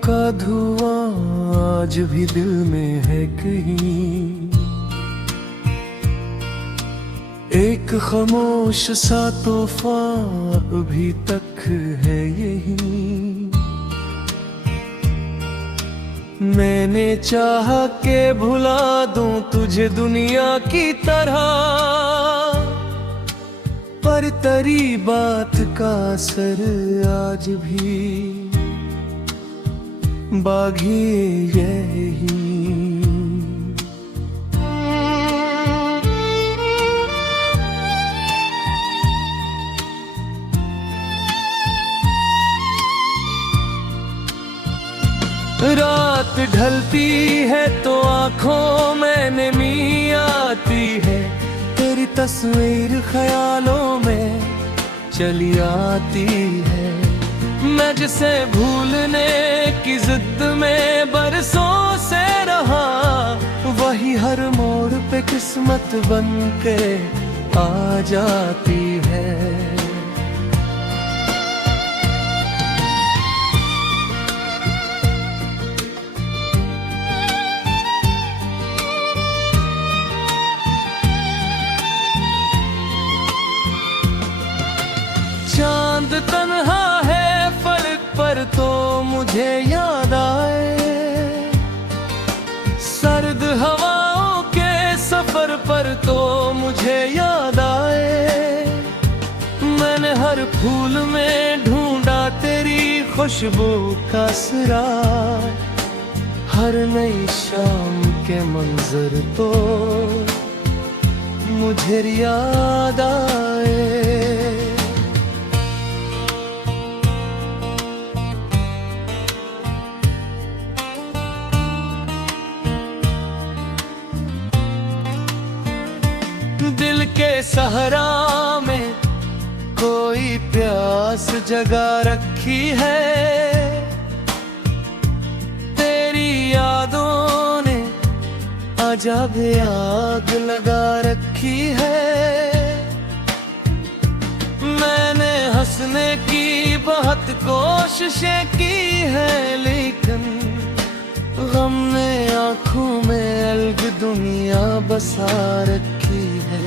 का धुआं आज भी दिल में है कहीं, एक खामोश सा तूफान अभी तक है यही। मैंने चाहा के भुला दूं तुझे दुनिया की तरह, पर तेरी बात का असर आज भी बागी यही। रात ढलती है तो आंखों में नमी आती है, तेरी तस्वीर ख्यालों में चली आती है। मैं जिसे भूलने की जिद में बरसों से रहा, वही हर मोड़ पे किस्मत बन के आ जाती है। चांद तन्हा है फलक पर तो मुझे याद आए, सर्द हवाओं के सफर पर तो मुझे याद आए। मैंने हर फूल में ढूंढा तेरी खुशबू का सिरा, हर नई शाम के मंजर तो मुझे याद आए। दिल के सहरा में कोई प्यास जगा रखी है, तेरी यादों ने अजब आग लगा रखी है। मैंने हंसने की बहुत कोशिशें की है, लेकिन गम ने आंखों में अलग दुनिया बसा रखी है।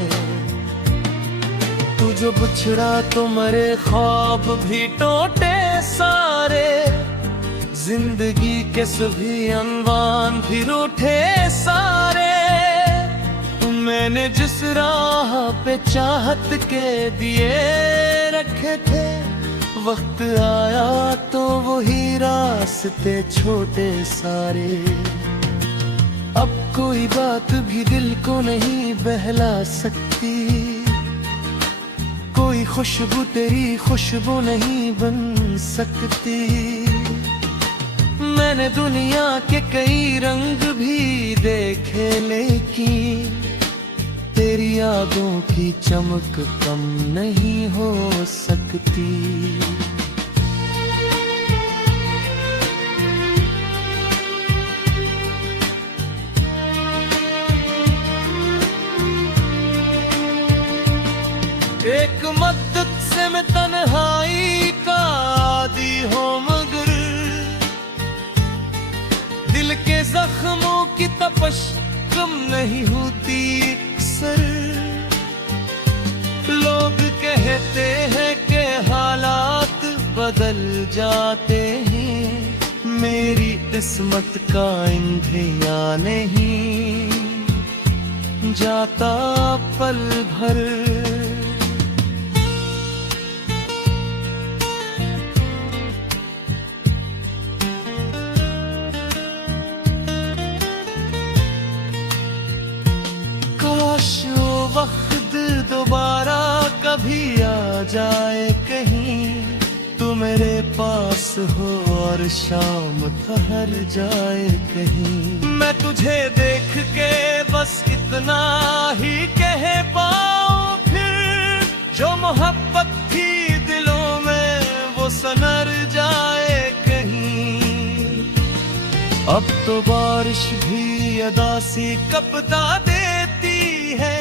तू जो बिछड़ा तो मरे ख्वाब भी टूटे सारे, जिंदगी के सभी अनवान भी रूठे सारे। मैंने जिस राह पे चाहत के दिए रखे थे, वक्त आया तो वही रास्ते छोटे सारे। अब कोई बात भी दिल को नहीं बहला सकती, कोई खुशबू तेरी खुशबू नहीं बन सकती। मैंने दुनिया के कई रंग भी देखे, लेकिन तेरी यादों की चमक कम नहीं हो सकती। एक मद्दत से मैं तन्हाई का आदी हो, मगर दिल के जख्मों की तपश कम नहीं होती अक्सर। लोग कहते हैं कि हालात बदल जाते हैं, मेरी किस्मत का इंधिया नहीं जाता पल भर। काश वो वक्त दोबारा कभी आ जाए कहीं, तू मेरे पास हो और शाम ठहर जाए कहीं। मैं तुझे देख के बस इतना ही कह पाऊं, फिर जो मोहब्बत थी दिलों में वो सनर जाए कहीं। अब तो बारिश भी अदा सी कपता देती है,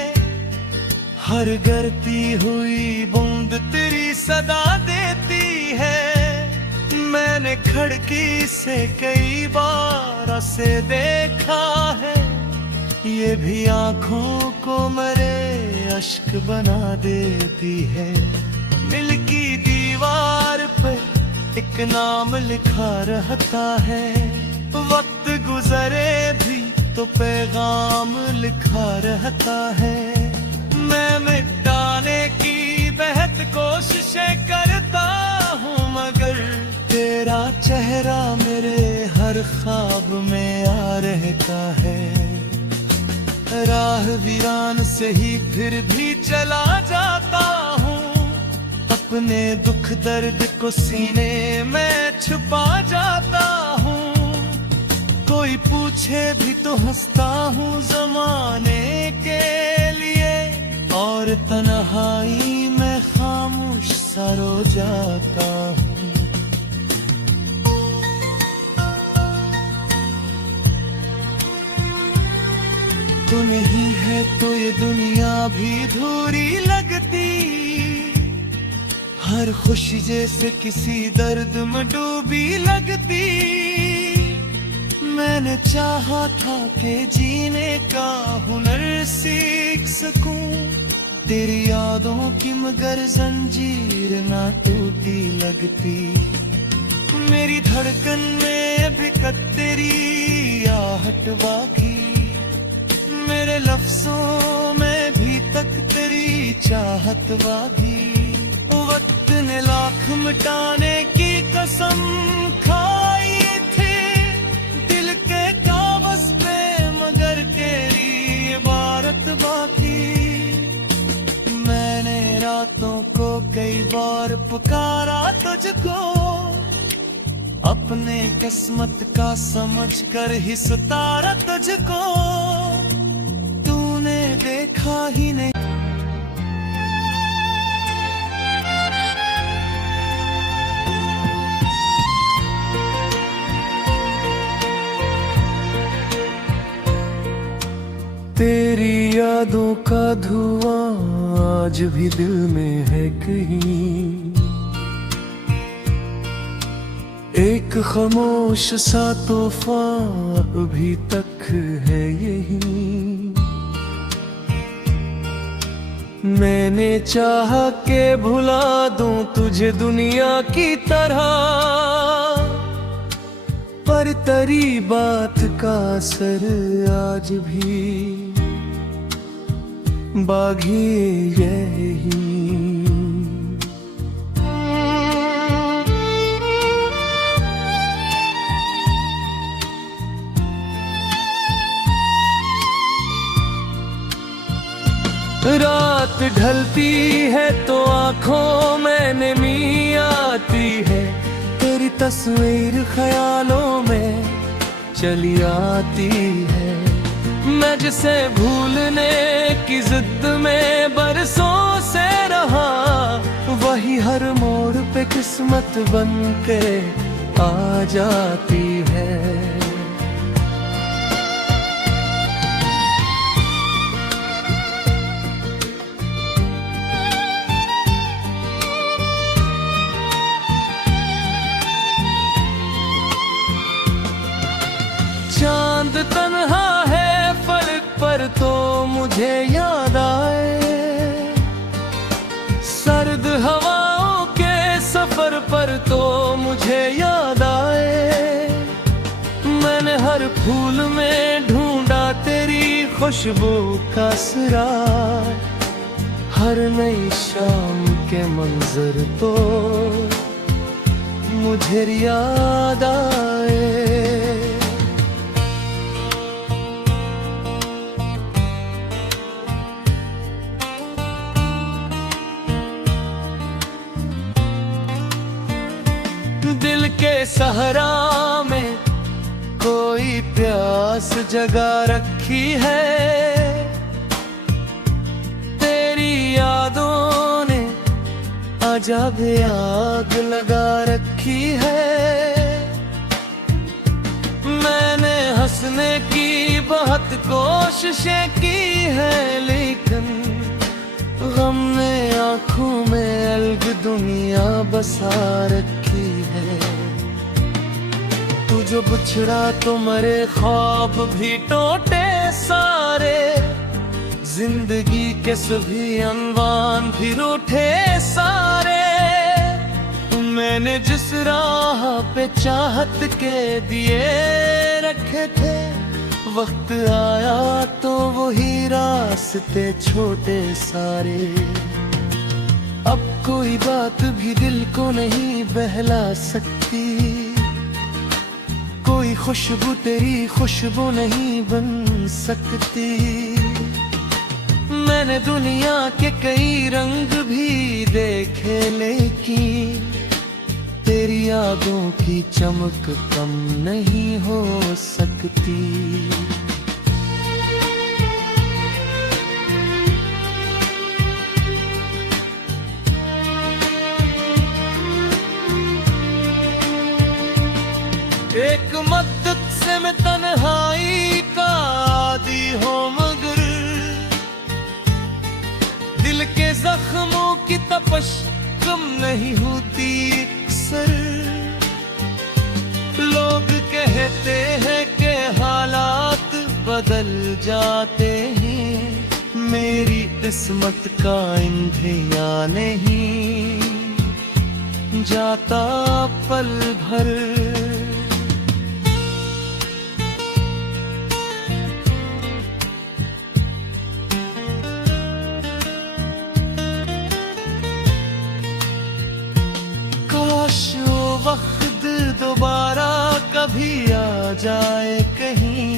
हर गिरती हुई बूंद तेरी सदा देती है। मैंने खिड़की से कई बार उसे देखा है, ये भी आंखों को मेरे अश्क बना देती है। दिल की दीवार पे एक नाम लिखा रहता है, वक्त गुजरे भी तो पैगाम लिखा रहता है। मैं मिटाने की बेहद कोशिशें करता हूँ, मगर तेरा चेहरा मेरे हर ख्वाब में आ रहता है। राह वीरान से ही फिर भी चला जाता हूँ, अपने दुख दर्द को सीने में छुपा जाता हूँ। कोई पूछे भी तो हंसता हूँ ज़माने के लिए, और तन्हाई में खामोश सा रो जाता हूँ। तू नहीं है तो ये दुनिया भी अधूरी लगती, हर खुशी जैसे किसी दर्द में डूबी लगती। मैंने चाहा था कि जीने का हुनर सीख सकूं, तेरी यादों की मगर जंजीर ना टूटी लगती। मेरी धड़कन में भी तेरी आहट बाकी, मेरे लफ्जों में भी तक तेरी चाहत बाकी। वक्त ने लाख मिटाने की कसम खाई थी दिल के कागज पे, मगर तेरी इबारत बाकी। मैंने रातों को कई बार पुकारा तुझको, अपने किस्मत का समझकर ही सुतारा तुझको, तूने देखा ही नहीं। तेरी यादों का धुआं आज भी दिल में है कहीं, एक खामोश सा तूफान अभी तक है यही। मैंने चाहा के भुला दूं तुझे दुनिया की तरह, पर तेरी बात का असर आज भी बागी यही। रात ढलती है तो आंखों में नमी आती है, तेरी तस्वीर ख्यालों में चली आती है। मैं जिसे भूलने की जिद में बरसों से रहा, वही हर मोड़ पे किस्मत बन के आ जाती है। चांद तन्हा है फलक पर तो मुझे याद आए, सर्द हवाओं के सफर पर तो मुझे याद आए। मैंने हर फूल में ढूंढा तेरी खुशबू का सिराज, हर नई शाम के मंजर तो मुझे याद आए। दिल के सहरा में कोई प्यास जगा रखी है, तेरी यादों ने अजब आग लगा रखी है। मैंने हंसने की बहुत कोशिशें की है, लेकिन गम ने आंखों में अलग दुनिया बसा रखी है। जो बिछड़ा तो मरे ख्वाब भी टूटे सारे, जिंदगी के सभी अनवान भी रूठे सारे। मैंने जिस राह पे चाहत के दिए रखे थे, वक्त आया तो वही रास्ते छोटे सारे। अब कोई बात भी दिल को नहीं बहला सकती, कोई खुशबू तेरी खुशबू नहीं बन सकती। मैंने दुनिया के कई रंग भी देखे, लेकिन तेरी यादों की चमक कम नहीं हो सकती। एक मद्दत से मैं तन्हाई का आदी हो, मगर दिल के जख्मों की तपश कम नहीं होती अक्सर। लोग कहते हैं कि हालात बदल जाते हैं, मेरी किस्मत का इंधिया नहीं जाता पल भर। वक्त दोबारा कभी आ जाए कहीं,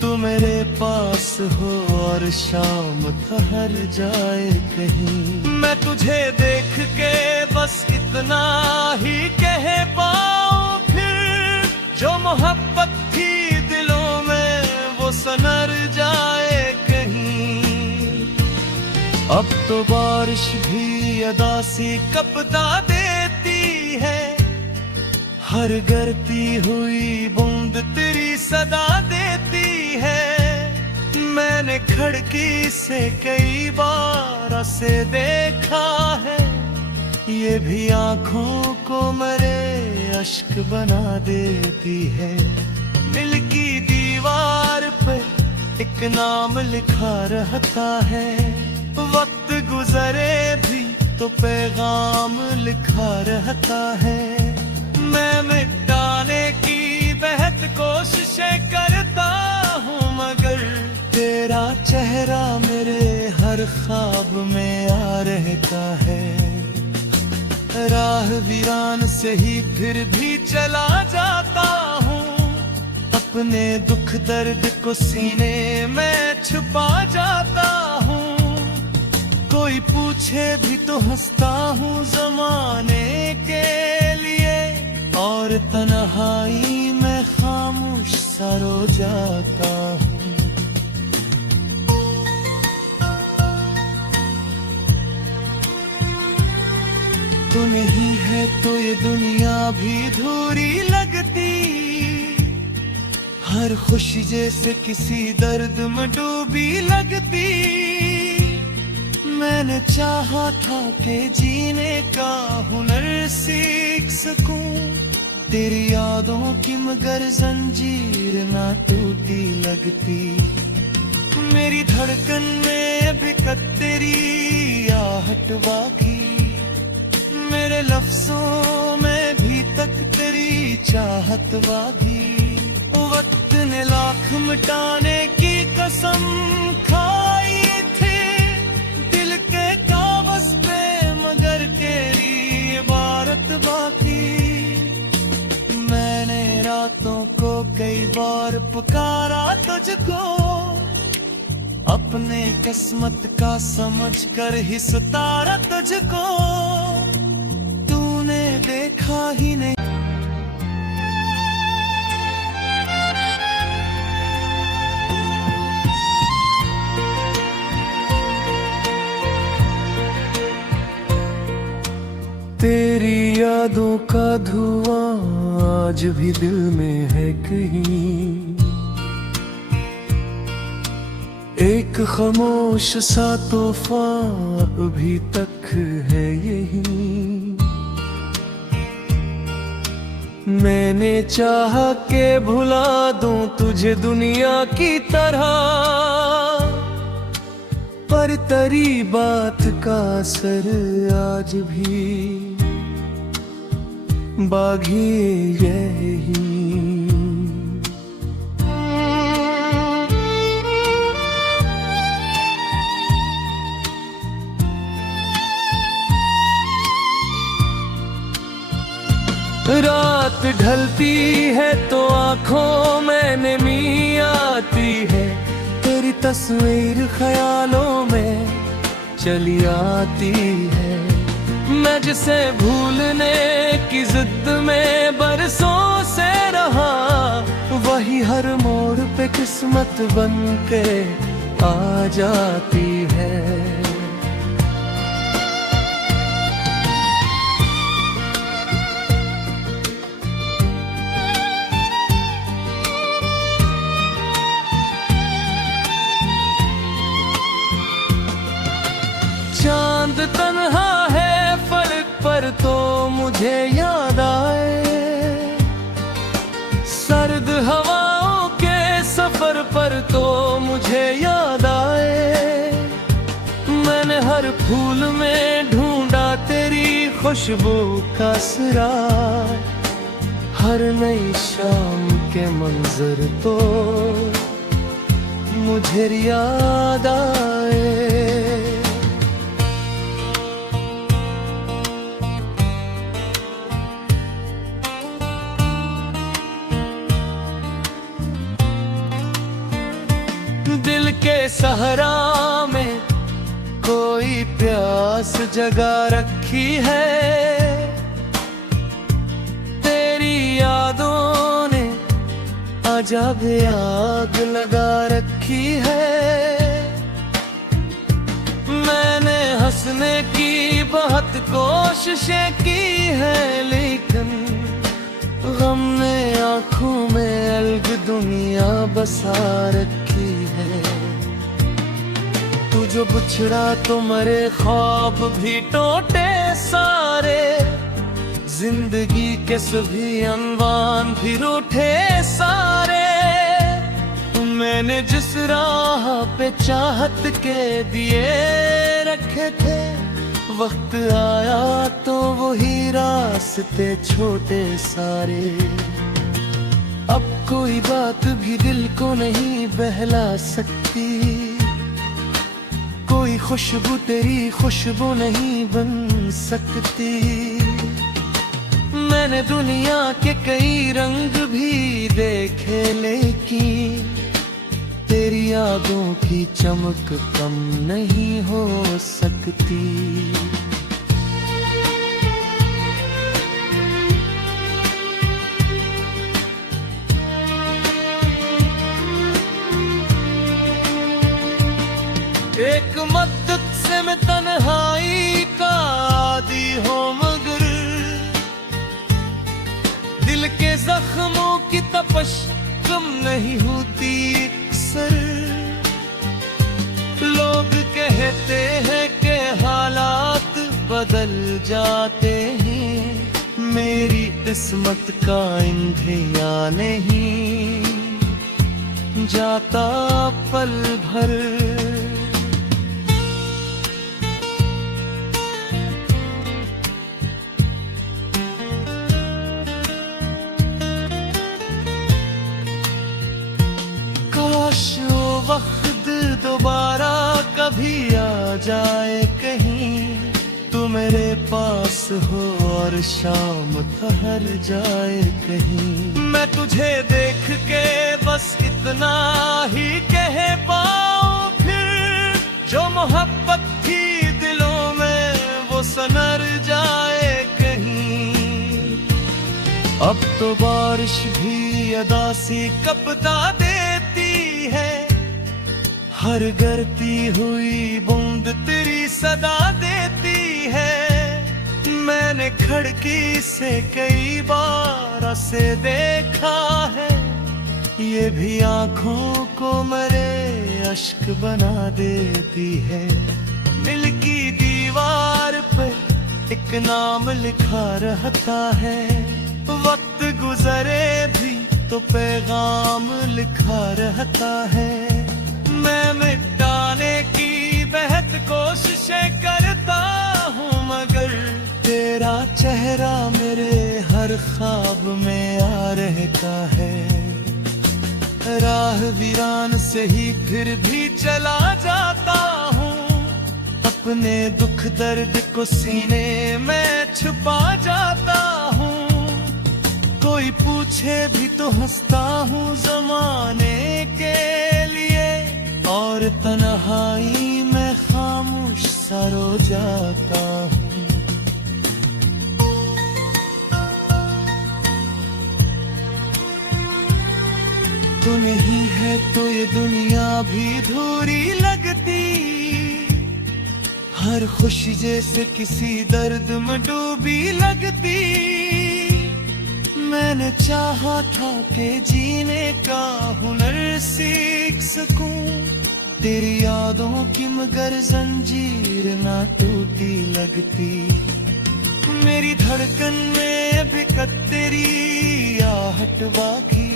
तू मेरे पास हो और शाम ठहर जाए कहीं। मैं तुझे देख के बस इतना ही कह पाऊं, फिर जो मोहब्बत थी दिलों में वो सनर जाए कहीं। अब तो बारिश भी अदा सी कपदा देती है, हर गिरती हुई बूंद तेरी सदा देती है। मैंने खिड़की से कई बार से देखा है, ये भी आंखों को मेरे अश्क बना देती है। दिल की दीवार पे एक नाम लिखा रहता है, वक्त गुजरे भी तो पैगाम लिखा रहता है। मैं मिटाने की बेहद कोशिशें करता हूँ, मगर तेरा चेहरा मेरे हर ख्वाब में आ रहता है। राह वीरान से ही फिर भी चला जाता हूँ, अपने दुख दर्द को सीने में छुपा जाता हूँ। कोई पूछे भी तो हंसता हूँ जमाने के लिए, और तन्हाई में खामोश सा रो जाता हूँ। तू नहीं है तो ये दुनिया भी अधूरी लगती, हर खुशी जैसे किसी दर्द में डूबी लगती। मैंने चाहा था कि जीने का हुनर सीख सकूं, तेरी यादों की मगर जंजीर ना टूटी लगती। मेरी धड़कन में भी तेरी आहट बाकी, मेरे लफ्जों में भी तक तेरी चाहत बाकी। वक्त ने लाख मिटाने की कसम खाई थी दिल के कागज पे, मगर तेरी इबारत बाकी। मैंने रातों को कई बार पुकारा तुझको, अपने किस्मत का समझकर ही सुतारा तुझको, तूने देखा ही नहीं। तेरी यादों का धुआं आज भी दिल में है कहीं, एक खामोश सा तूफान अभी तक है यही। मैंने चाहा के भुला दूं तुझे दुनिया की तरह, पर तेरी बात का असर आज भी बागी यही। रात ढलती है तो आंखों में नमी आती है, तेरी तस्वीर ख्यालों में चली आती है। मैं जिसे भूलने की जिद में बरसों से रहा, वही हर मोड़ पे किस्मत बन के आ जाती है। चांद तन्हा है फलक पर तो मुझे याद आए, सर्द हवाओं के सफर पर तो मुझे याद आए। मैंने हर फूल में ढूंढा तेरी खुशबू का सिरा, हर नई शाम के मंजर तो मुझे याद आए। दिल के सहरा में कोई प्यास जगा रखी है, तेरी यादों ने अजब आग लगा रखी है। मैंने हंसने की बहुत कोशिशें की है, लेकिन गम ने आंखों में अलग दुनिया बसा रखी है। तू जो बिछड़ा तो मरे ख्वाब भी टूटे सारे, जिंदगी के सभी अनवान भी रूठे सारे। मैंने जिस राह पे चाहत के दिए रखे थे, वक्त आया तो वही रास्ते छोटे सारे। अब कोई बात भी दिल को नहीं बहला सकती, कोई खुशबू तेरी खुशबू नहीं बन सकती। मैंने दुनिया के कई रंग भी देखे, लेकिन तेरी यादों की चमक कम नहीं हो सकती। एक मद्दत से मैं तन्हाई का आदी हो, मगर दिल के जख्मों की तपश कम नहीं होती अक्सर। लोग कहते हैं कि हालात बदल जाते हैं, मेरी किस्मत का इंधिया नहीं जाता पल भर। वक्त दोबारा कभी आ जाए कहीं, तू मेरे पास हो और शाम ठहर जाए कहीं। मैं तुझे देख के बस इतना ही कह पाऊं, फिर जो मोहब्बत थी दिलों में वो सनर जाए कहीं। अब तो बारिश भी अदा सी कपता देती है, हर गिरती हुई बूंद तेरी सदा देती है। मैंने खिड़की से कई बार उसे देखा है, ये भी आंखों को मेरे अश्क बना देती है। दिल की दीवार पे एक नाम लिखा रहता है, वक्त गुजरे भी तो पैगाम लिखा रहता है। मैं मिटाने की बेहद कोशिशें करता हूँ, मगर तेरा चेहरा मेरे हर ख्वाब में आ रहता है। राह वीरान से ही फिर भी चला जाता हूँ, अपने दुख दर्द को सीने में छुपा जाता हूँ। कोई पूछे भी तो हंसता हूँ ज़माने के लिए, और तन्हाई में खामोश सा रो जाता हूँ। तू नहीं है तो ये दुनिया भी अधूरी लगती, हर खुशी जैसे किसी दर्द में डूबी लगती। मैंने चाहा था कि जीने का हुनर सीख सकूं, तेरी यादों की मगर जंजीर ना टूटी लगती। मेरी धड़कन में भी तेरी आहट बाकी,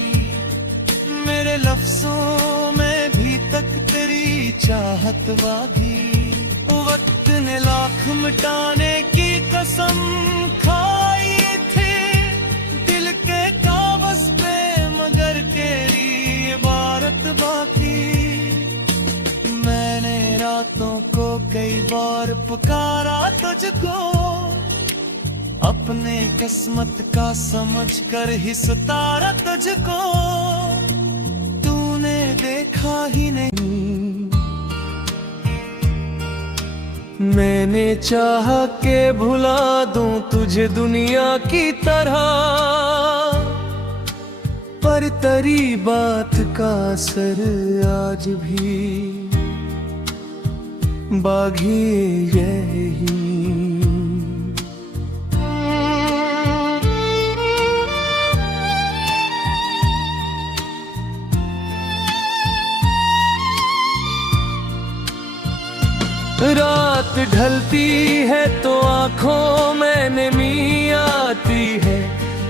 मेरे लफ्जों में भी तक तेरी चाहत बाकी। वक्त ने लाख मिटाने की कसम खाई थी दिल के कागज पे, मगर तेरी इबारत बाकी। मैंने रातों को कई बार पुकारा तुझको, अपने किस्मत का समझकर ही सुतारा तुझको, तूने देखा ही नहीं। मैंने चाहा के भुला दूं तुझे दुनिया की तरह, पर तेरी बात का असर आज भी बागी यही। रात ढलती है तो आंखों में नमी आती है,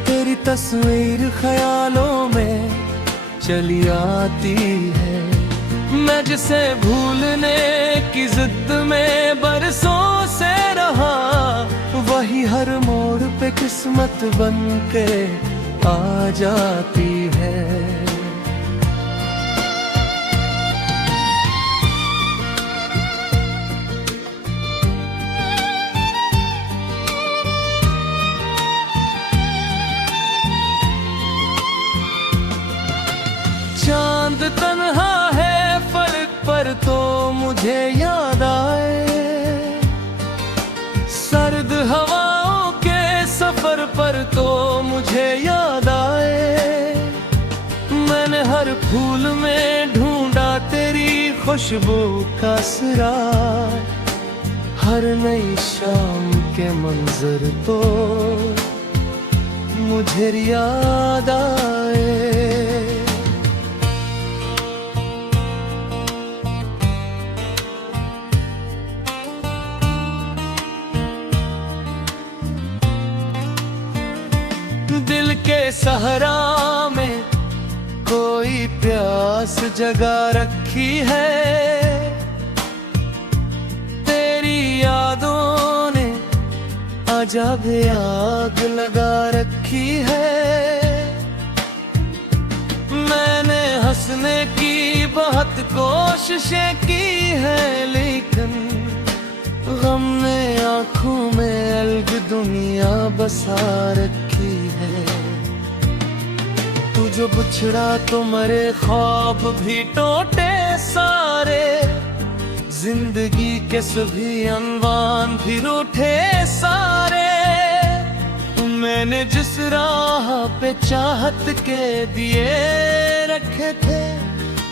तेरी तस्वीर ख्यालों में चली आती है। मैं जिसे भूलने की जिद में बरसों से रहा, वही हर मोड़ पे किस्मत बन के आ जाती है। चांद तन्हा है फलक पर तो मुझे याद आए, सर्द हवाओं के सफर पर तो मुझे याद आए। मैंने हर फूल में ढूंढा तेरी खुशबू का सिरा, हर नई शाम के मंजर तो मुझे याद आए। दिल के सहरा में कोई प्यास जगा रखी है, तेरी यादों ने अजब आग लगा रखी है। मैंने हंसने की बहुत कोशिशें की है, लेकिन गम ने आंखों में अलग दुनिया बसा रखी है। तू जो बिछड़ा तो मरे ख्वाब भी टूटे सारे, जिंदगी के सभी अनवान भी रूठे सारे। मैंने जिस राह पे चाहत के दिए रखे थे,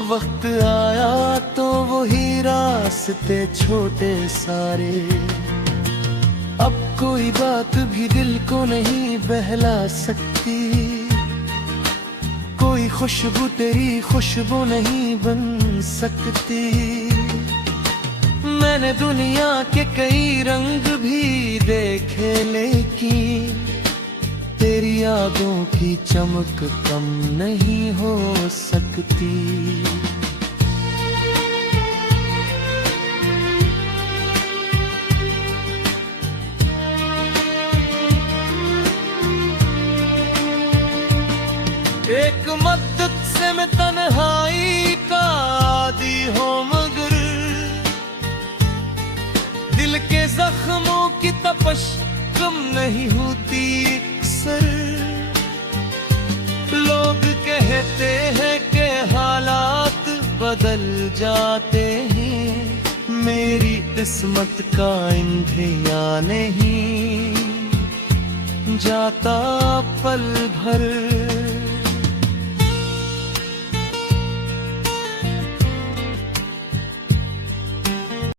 वक्त आया तो वही रास्ते छोटे सारे। अब कोई बात भी दिल को नहीं बहला सकती, कोई खुशबू तेरी खुशबू नहीं बन सकती। मैंने दुनिया के कई रंग भी देखे, लेकिन तेरी यादों की चमक कम नहीं हो सकती। एक मद्दत से मैं तन्हाई का आदी हो, मगर दिल के जख्मों की तपश कम नहीं होती अक्सर। लोग कहते हैं कि हालात बदल जाते हैं, मेरी किस्मत का इंधिया नहीं जाता पल भर।